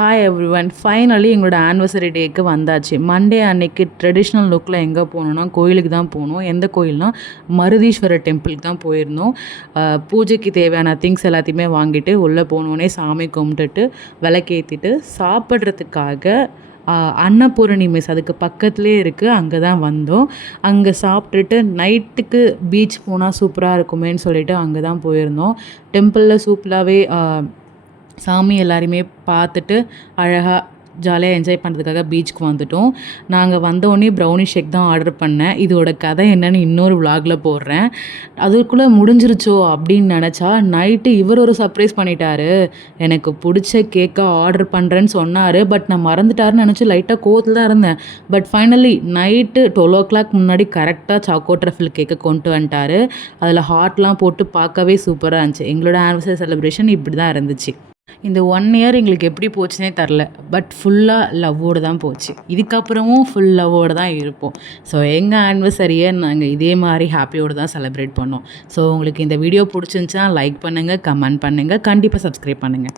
Hi everyone, finally எங்களோட anniversary டேக்கு வந்தாச்சு. Monday அன்னைக்கு ட்ரெடிஷ்னல் லுக்கில் எங்கே போகணுன்னா கோயிலுக்கு தான் போகணும். எந்த கோயில்னால் மருதீஸ்வரர் டெம்பிளுக்கு தான் போயிருந்தோம். பூஜைக்கு தேவையான திங்ஸ் எல்லாத்தையுமே வாங்கிட்டு உள்ளே போனோடனே சாமி கும்பிட்டுட்டு விளக்கேற்றிட்டு சாப்பிட்றதுக்காக அன்னபூரணி மெஸ் அதுக்கு பக்கத்துலேயே இருக்குது, அங்கே தான் வந்தோம். அங்கே சாப்பிட்டுட்டு நைட்டுக்கு பீச் போனால் சூப்பராக இருக்குமேன்னு சொல்லிட்டு அங்கே தான் போயிருந்தோம். டெம்பிளில் சூப்பராகவே சாமி எல்லாரையுமே பார்த்துட்டு அழகாக ஜாலியாக என்ஜாய் பண்ணுறதுக்காக பீச்சுக்கு வந்துட்டோம். நாங்கள் வந்தோடனே ப்ரௌனி ஷேக் தான் ஆர்டர் பண்ணேன். இதோட கதை என்னன்னு இன்னொரு விலாகில் போடுறேன். அதுக்குள்ளே முடிஞ்சிருச்சோ அப்படின்னு நினச்சா நைட்டு இவர் ஒரு சர்ப்ரைஸ் பண்ணிட்டாரு. எனக்கு பிடிச்ச கேக்கை ஆர்டர் பண்ணுறேன்னு சொன்னார். பட் நான் மறந்துட்டாருன்னு நினச்சி லைட்டாக கோவத்தில் தான் இருந்தேன். பட் ஃபைனலி நைட்டு 12 o'clock முன்னாடி கரெக்டாக சாக்கோ ட்ரஃபிள் கேக்கை கொண்டு வந்துட்டார். அதில் ஹார்ட்லாம் போட்டு பார்க்கவே சூப்பராக இருந்துச்சு. எங்களோட ஆனிவர்சரி செலிப்ரேஷன் இப்படி தான் இருந்துச்சு. இந்த 1 year எங்களுக்கு எப்படி போச்சுன்னே தெரில. பட் ஃபுல்லாக லவ்வோடு தான் போச்சு. இதுக்கப்புறமும் ஃபுல் லவ்வோடு தான் இருப்போம். ஸோ எங்கள் ஆனிவர்சரியை நாங்கள் இதே மாதிரி ஹாப்பியோடு தான் செலிப்ரேட் பண்ணோம். ஸோ உங்களுக்கு இந்த வீடியோ பிடிச்சிருந்துச்சுன்னா லைக் பண்ணுங்கள், கமெண்ட் பண்ணுங்கள், கண்டிப்பாக சப்ஸ்கிரைப் பண்ணுங்கள்.